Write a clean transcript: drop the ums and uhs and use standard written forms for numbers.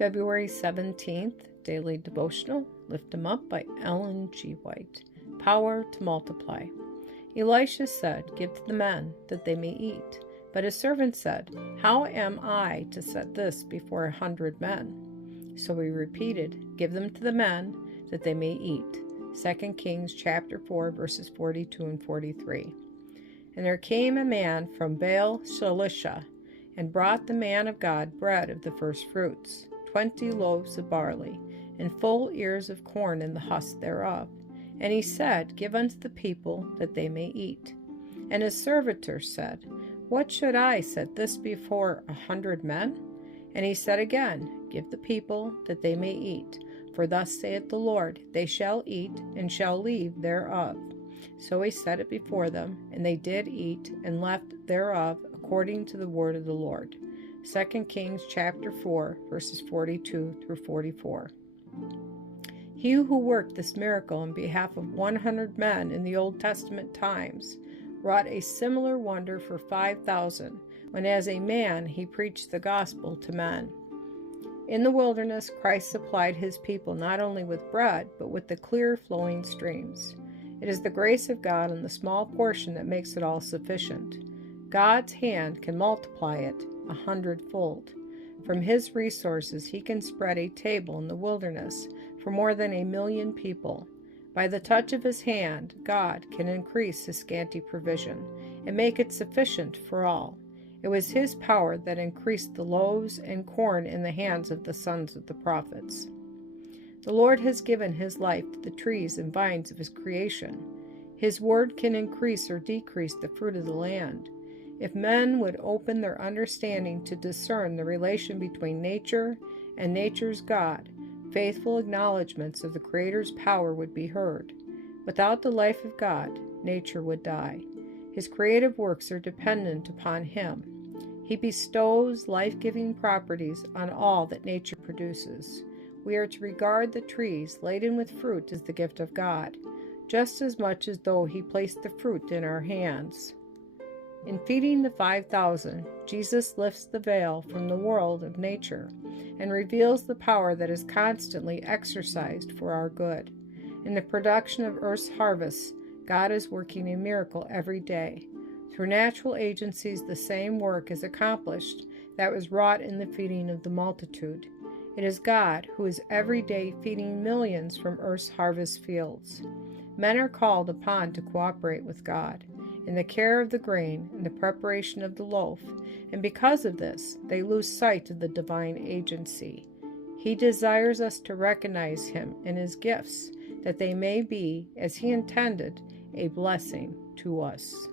February 17th, Daily Devotional, Lift 'em Up by Ellen G. White. Power to multiply. Elisha said, "Give to the men, that they may eat." But his servant said, "How am I to set this before 100 men?" So he repeated, "Give them to the men, that they may eat." 2 Kings chapter 4, verses 42 and 43. And there came a man from Baal Shalisha, and brought the man of God bread of the first fruits, 20 loaves of barley, and full ears of corn in the husk thereof. And he said, "Give unto the people, that they may eat." And his servitor said, "What should I set this before 100 men?" And he said again, "Give the people, that they may eat. For thus saith the Lord, they shall eat, and shall leave thereof." So he set it before them, and they did eat, and left thereof, according to the word of the Lord. 2 Kings chapter 4, verses 42 through 44. He who worked this miracle on behalf of 100 men in the Old Testament times wrought a similar wonder for 5,000, when as a man he preached the gospel to men. In the wilderness, Christ supplied his people not only with bread, but with the clear flowing streams. It is the grace of God and the small portion that makes it all sufficient. God's hand can multiply it 100-fold. From his resources, he can spread a table in the wilderness for more than 1,000,000 people. By the touch of his hand, God can increase his scanty provision and make it sufficient for all. It was his power that increased the loaves and corn in the hands of the sons of the prophets. The Lord has given his life to the trees and vines of his creation. His word can increase or decrease the fruit of the land. If men would open their understanding to discern the relation between nature and nature's God, faithful acknowledgments of the Creator's power would be heard. Without the life of God, nature would die. His creative works are dependent upon him. He bestows life-giving properties on all that nature produces. We are to regard the trees laden with fruit as the gift of God, just as much as though he placed the fruit in our hands. In feeding the 5,000, Jesus lifts the veil from the world of nature and reveals the power that is constantly exercised for our good. In the production of earth's harvests, God is working a miracle every day. Through natural agencies, the same work is accomplished that was wrought in the feeding of the multitude. It is God who is every day feeding millions from earth's harvest fields. Men are called upon to cooperate with God in the care of the grain and the preparation of the loaf, and because of this, they lose sight of the divine agency. He desires us to recognize him in his gifts, that they may be, as he intended, a blessing to us.